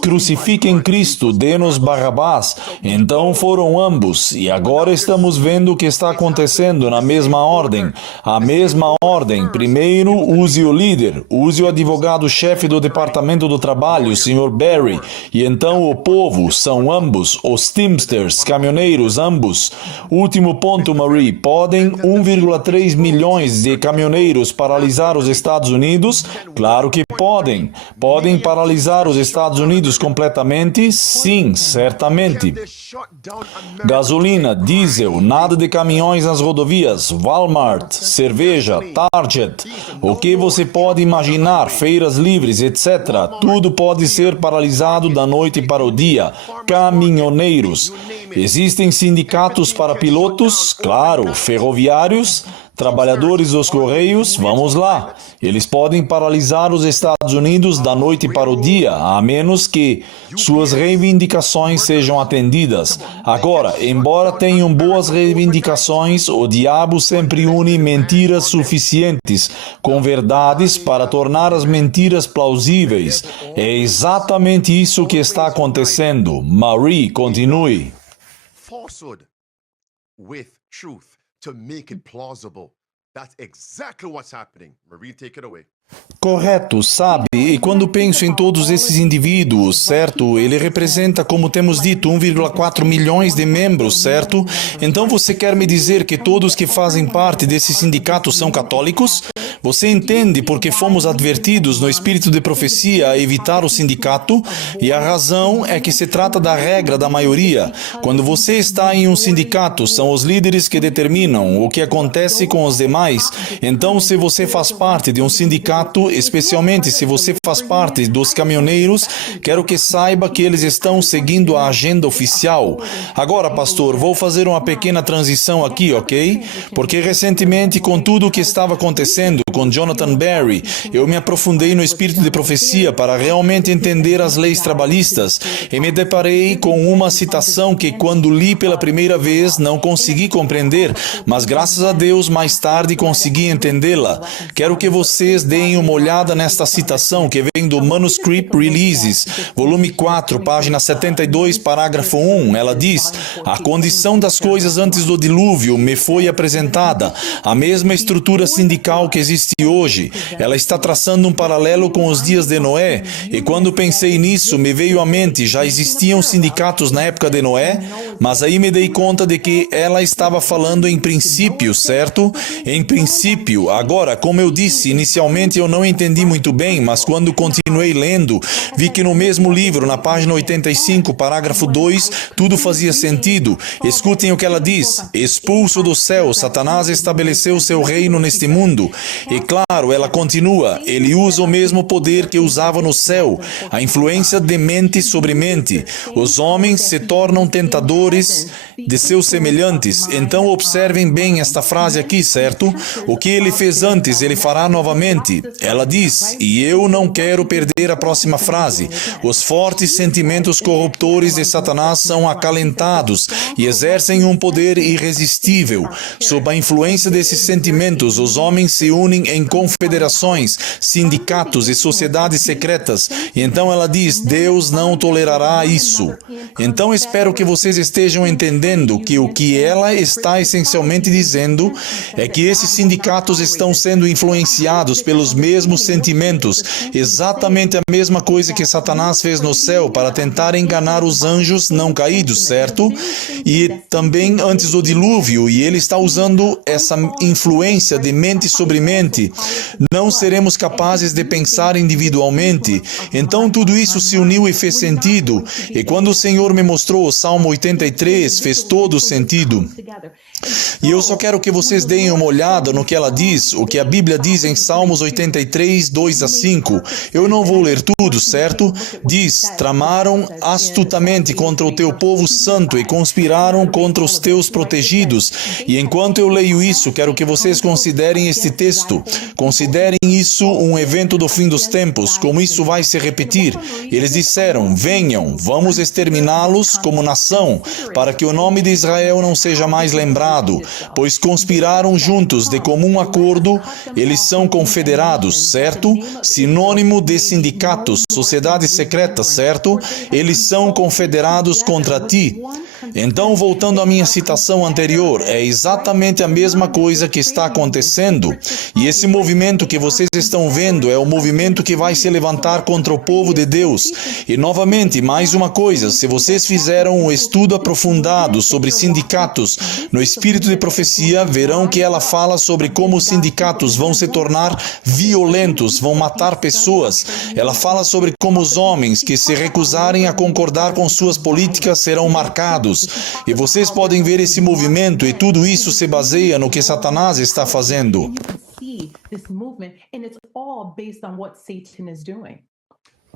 crucifiquem Cristo, dê-nos Barrabás. Então foram ambos. E agora estamos vendo o que está acontecendo na mesma ordem. A mesma ordem. Primeiro, use o líder, use o advogado-chefe do Departamento do Trabalho, Sr. Barry, e então o povo, são ambos, os Teamsters, caminhoneiros, ambos. Último ponto, Marie, podem 1,3 milhões de caminhoneiros paralisar os Estados Unidos? Claro que podem. Podem paralisar os Estados Unidos completamente? Sim, certamente. Gasolina, diesel, nada de caminhões nas rodovias, Walmart, cerveja, Target, o que você pode imaginar, feiras livres, etc. Tudo pode ser paralisado da noite para o dia. Caminhoneiros. Existem sindicatos para pilotos? Claro. Ferroviários? Trabalhadores dos Correios? Vamos lá. Eles podem paralisar os Estados Unidos da noite para o dia, a menos que suas reivindicações sejam atendidas. Agora, embora tenham boas reivindicações, o diabo sempre une mentiras suficientes com verdades para tornar as mentiras plausíveis. É exatamente isso que está acontecendo. Marie, continue. Falsehood with truth to make it plausible. That's exactly what's happening. Marie, take it away. Correto, sabe? E quando penso em todos esses indivíduos, certo? Ele representa, como temos dito, 1,4 milhões de membros, certo? Então você quer me dizer que todos que fazem parte desse sindicato são católicos? Você entende porque fomos advertidos no espírito de profecia a evitar o sindicato? E a razão é que se trata da regra da maioria. Quando você está em um sindicato, são os líderes que determinam o que acontece com os demais. Então, se você faz parte de um sindicato, especialmente se você faz parte dos caminhoneiros, quero que saiba que eles estão seguindo a agenda oficial. Agora, pastor, vou fazer uma pequena transição aqui, ok? Porque recentemente, com tudo o que estava acontecendo com Jonathan Barry, eu me aprofundei no espírito de profecia para realmente entender as leis trabalhistas e me deparei com uma citação que, quando li pela primeira vez, não consegui compreender, mas graças a Deus, mais tarde consegui entendê-la. Quero que vocês deem uma olhada nesta citação que vem do Manuscript Releases, volume 4, página 72, parágrafo 1. Ela diz: a condição das coisas antes do dilúvio me foi apresentada, a mesma estrutura sindical que existe hoje. Ela está traçando um paralelo com os dias de Noé, e quando pensei nisso, me veio à mente, já existiam sindicatos na época de Noé, mas aí me dei conta de que ela estava falando em princípio, certo? Em princípio. Agora, como eu disse, inicialmente eu não entendi muito bem, mas quando continuei lendo, vi que no mesmo livro, na página 85, parágrafo 2, tudo fazia sentido. Escutem o que ela diz: expulso do céu, Satanás estabeleceu seu reino neste mundo. E claro, ela continua, ele usa o mesmo poder que usava no céu, a influência de mente sobre mente. Os homens se tornam tentadores de seus semelhantes. Então observem bem esta frase aqui, certo? O que ele fez antes, ele fará novamente. Ela diz, e eu não quero perder a próxima frase: os fortes sentimentos corruptores de Satanás são acalentados e exercem um poder irresistível. Sob a influência desses sentimentos, os homens se unem em confederações, sindicatos e sociedades secretas. E então ela diz, Deus não tolerará isso. Então espero que vocês estejam entendendo que o que ela está essencialmente dizendo é que esses sindicatos estão sendo influenciados pelos mesmos sentimentos, exatamente a mesma coisa que Satanás fez no céu para tentar enganar os anjos não caídos, certo? E também antes do dilúvio, e ele está usando essa influência de mente sobre mente. Não seremos capazes de pensar individualmente. Então tudo isso se uniu e fez sentido. E quando o Senhor me mostrou o Salmo 83, fez todo sentido. E eu só quero que vocês deem uma olhada no que ela diz, o que a Bíblia diz em Salmos 83. 83, 2 a 5. Eu não vou ler tudo, certo? Diz, tramaram astutamente contra o teu povo santo e conspiraram contra os teus protegidos. E enquanto eu leio isso, quero que vocês considerem este texto. Considerem isso um evento do fim dos tempos, como isso vai se repetir. Eles disseram, venham, vamos exterminá-los como nação, para que o nome de Israel não seja mais lembrado, pois conspiraram juntos de comum acordo, eles são confederados, certo? Sinônimo de sindicatos, sociedades secretas, certo? Eles são confederados contra ti. Então, voltando à minha citação anterior, é exatamente a mesma coisa que está acontecendo. E esse movimento que vocês estão vendo é o movimento que vai se levantar contra o povo de Deus. E novamente, mais uma coisa, se vocês fizeram um estudo aprofundado sobre sindicatos no espírito de profecia, verão que ela fala sobre como os sindicatos vão se tornar violentos, vão matar pessoas. Ela fala sobre como os homens que se recusarem a concordar com suas políticas serão marcados. E vocês podem ver esse movimento e tudo isso se baseia no que Satanás está fazendo.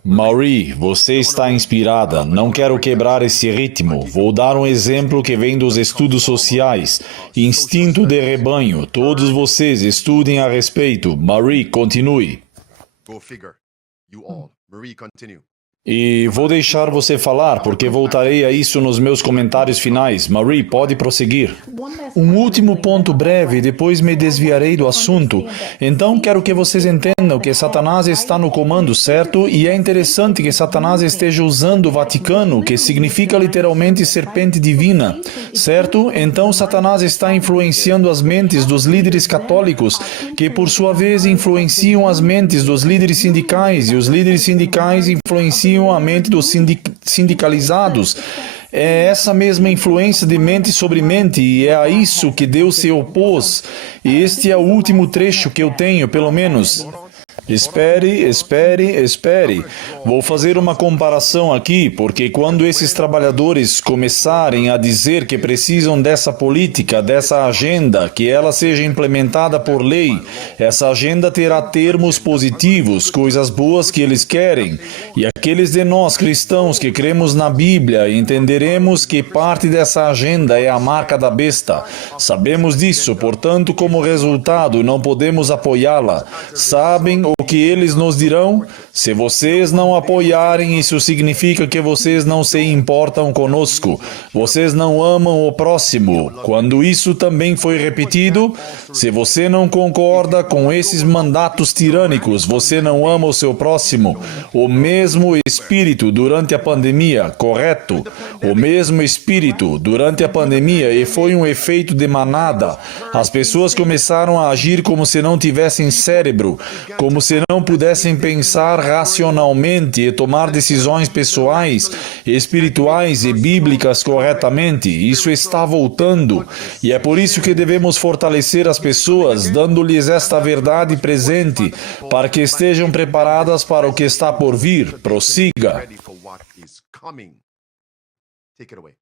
Marie, você está inspirada. Não quero quebrar esse ritmo. Vou dar um exemplo que vem dos estudos sociais. Instinto de rebanho. Todos vocês estudem a respeito. Marie, continue. Go figure. You all. Marie, continue. E vou deixar você falar, porque voltarei a isso nos meus comentários finais. Marie, pode prosseguir. Um último ponto breve, depois me desviarei do assunto. Então, quero que vocês entendam que Satanás está no comando, certo? E é interessante que Satanás esteja usando o Vaticano, que significa literalmente serpente divina, certo? Então, Satanás está influenciando as mentes dos líderes católicos, que por sua vez influenciam as mentes dos líderes sindicais, e os líderes sindicais influenciam a mente dos sindicalizados. É essa mesma influência de mente sobre mente, e é a isso que Deus se opôs. E este é o último trecho que eu tenho, pelo menos. Espere. Vou fazer uma comparação aqui, porque quando esses trabalhadores começarem a dizer que precisam dessa política, dessa agenda, que ela seja implementada por lei, essa agenda terá termos positivos, coisas boas que eles querem. E aqueles de nós cristãos que cremos na Bíblia entenderemos que parte dessa agenda é a marca da besta. Sabemos disso, portanto, como resultado, não podemos apoiá-la. Sabem o que eles nos dirão? Se vocês não apoiarem, isso significa que vocês não se importam conosco. Vocês não amam o próximo. Quando isso também foi repetido, se você não concorda com esses mandatos tirânicos, você não ama o seu próximo. O mesmo espírito durante a pandemia, correto? O mesmo espírito durante a pandemia, e foi um efeito de manada. As pessoas começaram a agir como se não tivessem cérebro, como se não pudessem pensar racionalmente e tomar decisões pessoais, espirituais e bíblicas corretamente. Isso está voltando. E é por isso que devemos fortalecer as pessoas, dando-lhes esta verdade presente, para que estejam preparadas para o que está por vir. Prossiga. Ready for what is coming. Take it away.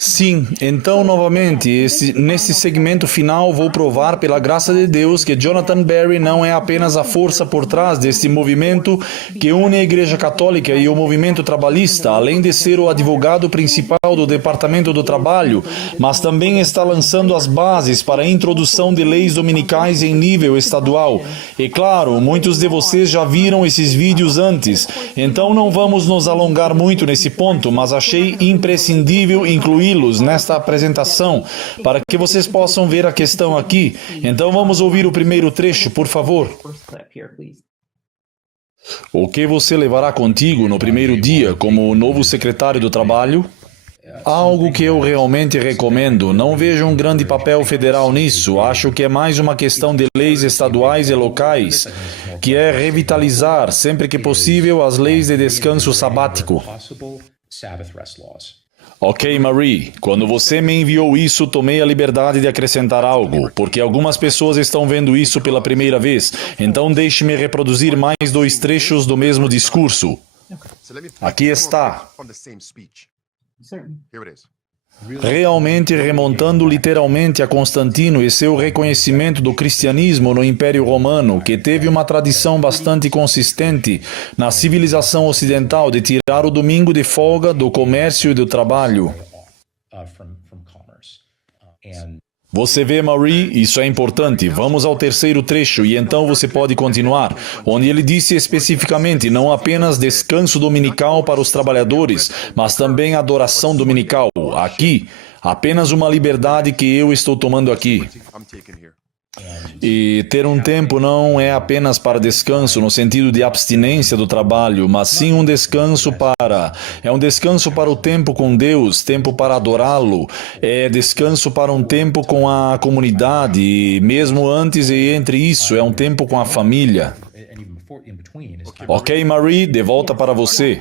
Sim, então novamente, nesse segmento final vou provar pela graça de Deus que Jonathan Berry não é apenas a força por trás deste movimento que une a Igreja Católica e o movimento trabalhista, além de ser o advogado principal do Departamento do Trabalho, mas também está lançando as bases para a introdução de leis dominicais em nível estadual. E claro, muitos de vocês já viram esses vídeos antes, então não vamos nos alongar muito nesse ponto, mas achei imprescindível incluí-los nesta apresentação para que vocês possam ver a questão aqui. Então vamos ouvir o primeiro trecho, por favor. O que você levará contigo no primeiro dia como novo secretário do Trabalho? Algo que eu realmente recomendo. Não vejo um grande papel federal nisso. Acho que é mais uma questão de leis estaduais e locais, que é revitalizar, sempre que possível, as leis de descanso sabático. Ok, Marie, quando você me enviou isso, tomei a liberdade de acrescentar algo, porque algumas pessoas estão vendo isso pela primeira vez. Então deixe-me reproduzir mais 2 trechos do mesmo discurso. So let me Aqui está. from the same speech. Here it is. realmente remontando literalmente a Constantino e seu reconhecimento do cristianismo no Império Romano, que teve uma tradição bastante consistente na civilização ocidental de tirar o domingo de folga do comércio e do trabalho. Você vê, Marie, isso é importante. Vamos ao terceiro trecho e então você pode continuar, onde ele disse especificamente não apenas descanso dominical para os trabalhadores, mas também adoração dominical. Aqui, apenas uma liberdade que eu estou tomando aqui. I'm taking here. E ter um tempo não é apenas para descanso no sentido de abstinência do trabalho, mas sim um descanso é um descanso para o tempo com Deus, tempo para adorá-lo, é descanso para um tempo com a comunidade, e mesmo antes e entre isso, é um tempo com a família. Ok, Marie, de volta para você.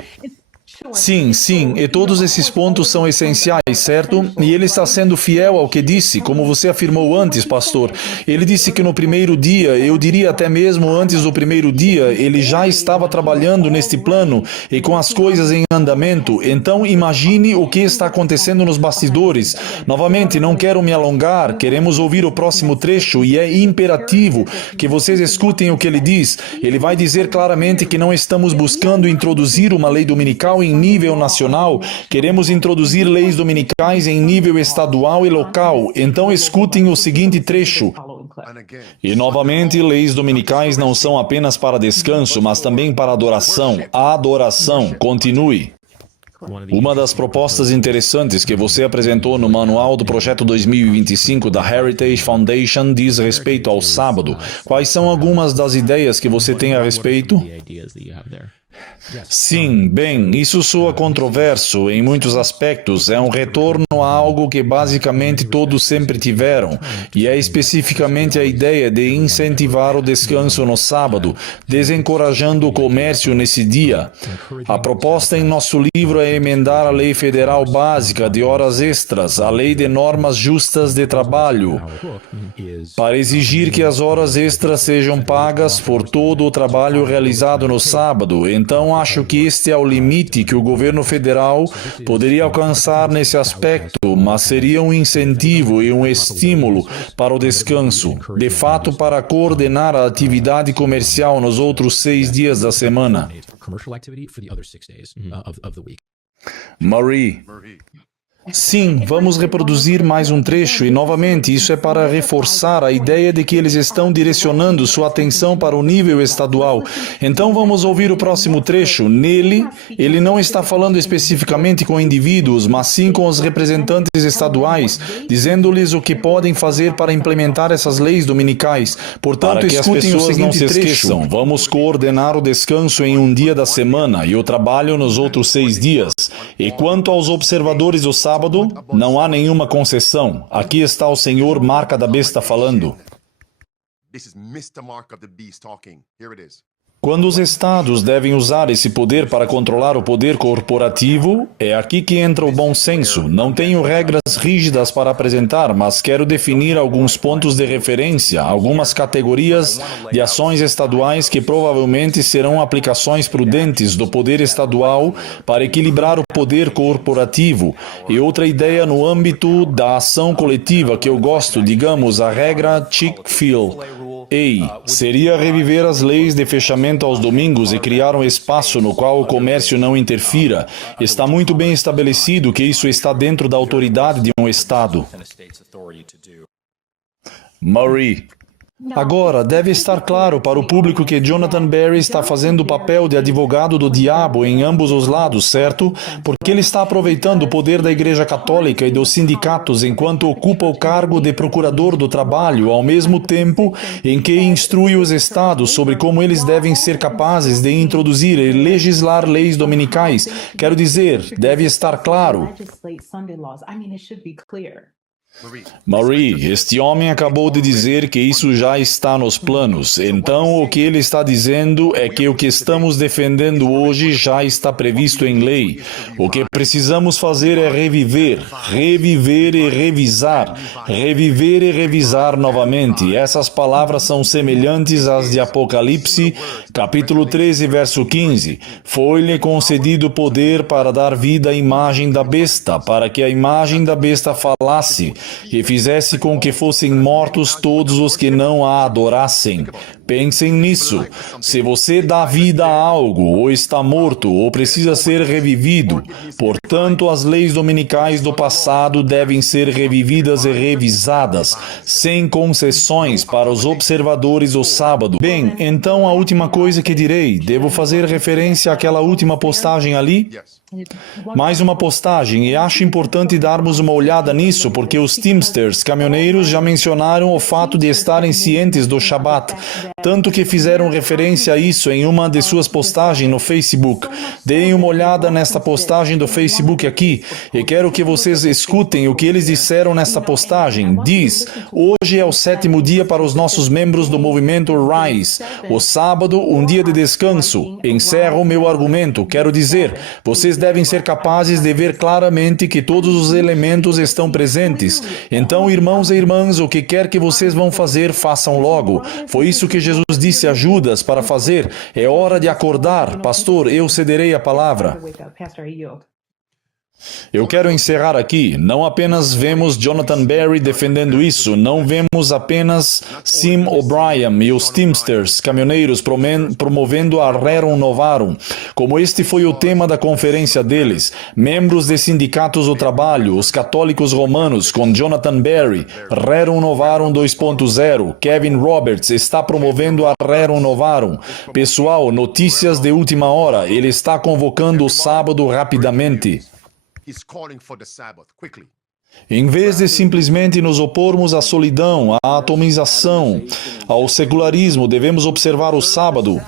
Sim, e todos esses pontos são essenciais, certo? E ele está sendo fiel ao que disse, como você afirmou antes, pastor. Ele disse que no primeiro dia, eu diria até mesmo antes do primeiro dia, ele já estava trabalhando neste plano e com as coisas em andamento. Então, imagine o que está acontecendo nos bastidores. Novamente, não quero me alongar, queremos ouvir o próximo trecho e é imperativo que vocês escutem o que ele diz. Ele vai dizer claramente que não estamos buscando introduzir uma lei dominical em nível nacional, queremos introduzir leis dominicais em nível estadual e local. Então escutem o seguinte trecho. And again, E novamente, leis dominicais não são apenas para descanso, mas também para adoração. A adoração. Continue. Uma das propostas interessantes que você apresentou no manual do projeto 2025 da Heritage Foundation diz respeito ao sábado. Quais são algumas das ideias que você tem a respeito? Sim, bem, isso soa controverso em muitos aspectos. É um retorno a algo que basicamente todos sempre tiveram, e é especificamente a ideia de incentivar o descanso no sábado, desencorajando o comércio nesse dia. A proposta em nosso livro é emendar a Lei Federal Básica de Horas Extras, a Lei de Normas Justas de Trabalho, para exigir que as horas extras sejam pagas por todo o trabalho realizado no sábado. Então, acho que este é o limite que o governo federal poderia alcançar nesse aspecto, mas seria um incentivo e um estímulo para o descanso, de fato, para coordenar a atividade comercial nos outros 6 dias da semana. Marie. Marie. Sim, vamos reproduzir mais um trecho e, novamente, isso é para reforçar a ideia de que eles estão direcionando sua atenção para o nível estadual. Então vamos ouvir o próximo trecho. Nele, ele não está falando especificamente com indivíduos, mas sim com os representantes estaduais, dizendo-lhes o que podem fazer para implementar essas leis dominicais. Portanto, Para que as escutem o pessoas não seguinte se trecho. esqueçam, Vamos coordenar o descanso em um dia da semana e o trabalho nos outros 6 dias. E quanto aos observadores do sábado, não há nenhuma concessão. Aqui está o Senhor Marca da Besta falando. This is Mr. Mark of the Beast talking. Here it is. Quando os estados devem usar esse poder para controlar o poder corporativo, é aqui que entra o bom senso. Não tenho regras rígidas para apresentar, mas quero definir alguns pontos de referência, algumas categorias de ações estaduais que provavelmente serão aplicações prudentes do poder estadual para equilibrar o poder corporativo. E outra ideia no âmbito da ação coletiva que eu gosto, digamos, a regra Chick-fil-A. Seria reviver as leis de fechamento aos domingos e criar um espaço no qual o comércio não interfira. Está muito bem estabelecido que isso está dentro da autoridade de um Estado. Marie. Agora, deve estar claro para o público que Jonathan Berry está fazendo o papel de advogado do diabo em ambos os lados, certo? Porque ele está aproveitando o poder da Igreja Católica e dos sindicatos enquanto ocupa o cargo de procurador do trabalho, ao mesmo tempo em que instrui os estados sobre como eles devem ser capazes de introduzir e legislar leis dominicais. Quero dizer, deve estar claro. Marie, este homem acabou de dizer que isso já está nos planos. Então, o que ele está dizendo é que o que estamos defendendo hoje já está previsto em lei. O que precisamos fazer é reviver e revisar, reviver e revisar novamente. Essas palavras são semelhantes às de Apocalipse, capítulo 13, verso 15. Foi-lhe concedido poder para dar vida à imagem da besta, para que a imagem da besta falasse e fizesse com que fossem mortos todos os que não a adorassem. Pensem nisso. Se você dá vida a algo, ou está morto, ou precisa ser revivido, portanto, as leis dominicais do passado devem ser revividas e revisadas, sem concessões para os observadores do sábado. Bem, então a última coisa que direi, devo fazer referência àquela última postagem ali? Mais uma postagem, e acho importante darmos uma olhada nisso, porque os Teamsters, caminhoneiros, já mencionaram o fato de estarem cientes do Shabat, tanto que fizeram referência a isso em uma de suas postagens no Facebook. Deem uma olhada nesta postagem do Facebook aqui, e quero que vocês escutem o que eles disseram nesta postagem. Diz: hoje é o 7º dia para os nossos membros do movimento Rise. O sábado, um dia de descanso. Encerro o meu argumento. Quero dizer, vocês devem ser capazes de ver claramente que todos os elementos estão presentes. Então, irmãos e irmãs, o que quer que vocês vão fazer, façam logo. Foi isso que Jesus disse a Judas para fazer. É hora de acordar. Pastor, eu cederei a palavra. Eu quero encerrar aqui. Não apenas vemos Jonathan Berry defendendo isso, não vemos apenas Sim O'Brien e os Teamsters, caminhoneiros, promovendo a Rerum Novarum, como este foi o tema da conferência deles. Membros de sindicatos do trabalho, os católicos romanos, com Jonathan Berry, Rerum Novarum 2.0, Kevin Roberts está promovendo a Rerum Novarum. Pessoal, notícias de última hora, ele está convocando o sábado rapidamente. He's calling for the Sabbath quickly. Em vez de simplesmente nos opormos à solidão, à atomização, ao secularismo, devemos observar o sábado.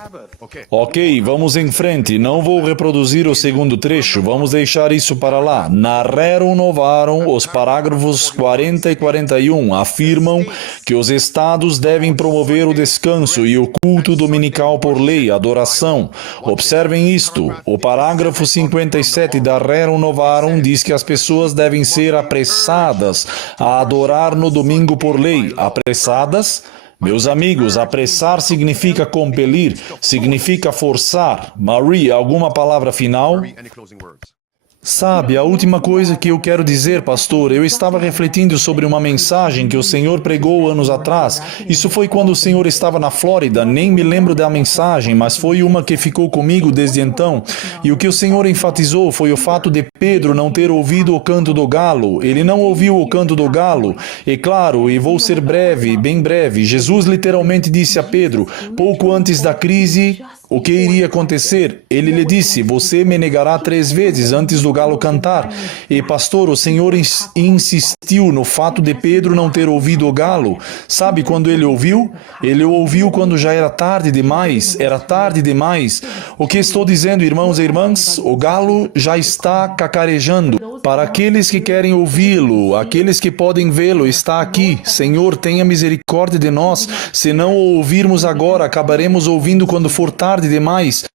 Ok, vamos em frente. Não vou reproduzir o segundo trecho. Vamos deixar isso para lá. Na Rerum Novarum, os parágrafos 40 e 41 afirmam que os estados devem promover o descanso e o culto dominical por lei, adoração. Observem isto. O parágrafo 57 da Rerum Novarum diz que as pessoas devem ser apressadas a adorar no domingo por lei. Apressadas? Meus amigos, apressar significa compelir, significa forçar. Marie, alguma palavra final? Any closing words? Sabe, a última coisa que eu quero dizer, pastor, eu estava refletindo sobre uma mensagem que o Senhor pregou anos atrás. Isso foi quando o Senhor estava na Flórida, nem me lembro da mensagem, mas foi uma que ficou comigo desde então. E o que o Senhor enfatizou foi o fato de Pedro não ter ouvido o canto do galo. Ele não ouviu o canto do galo. E claro, e vou ser breve, bem breve, Jesus literalmente disse a Pedro, pouco antes da crise, o que iria acontecer? Ele lhe disse, você me negará 3 vezes antes do galo cantar. E pastor, o Senhor insistiu no fato de Pedro não ter ouvido o galo. Sabe quando ele ouviu? Ele o ouviu quando já era tarde demais. Era tarde demais. O que estou dizendo, irmãos e irmãs? O galo já está cacarejando. Para aqueles que querem ouvi-lo, aqueles que podem vê-lo, está aqui. Senhor, tenha misericórdia de nós. Se não o ouvirmos agora, acabaremos ouvindo quando for tarde demais.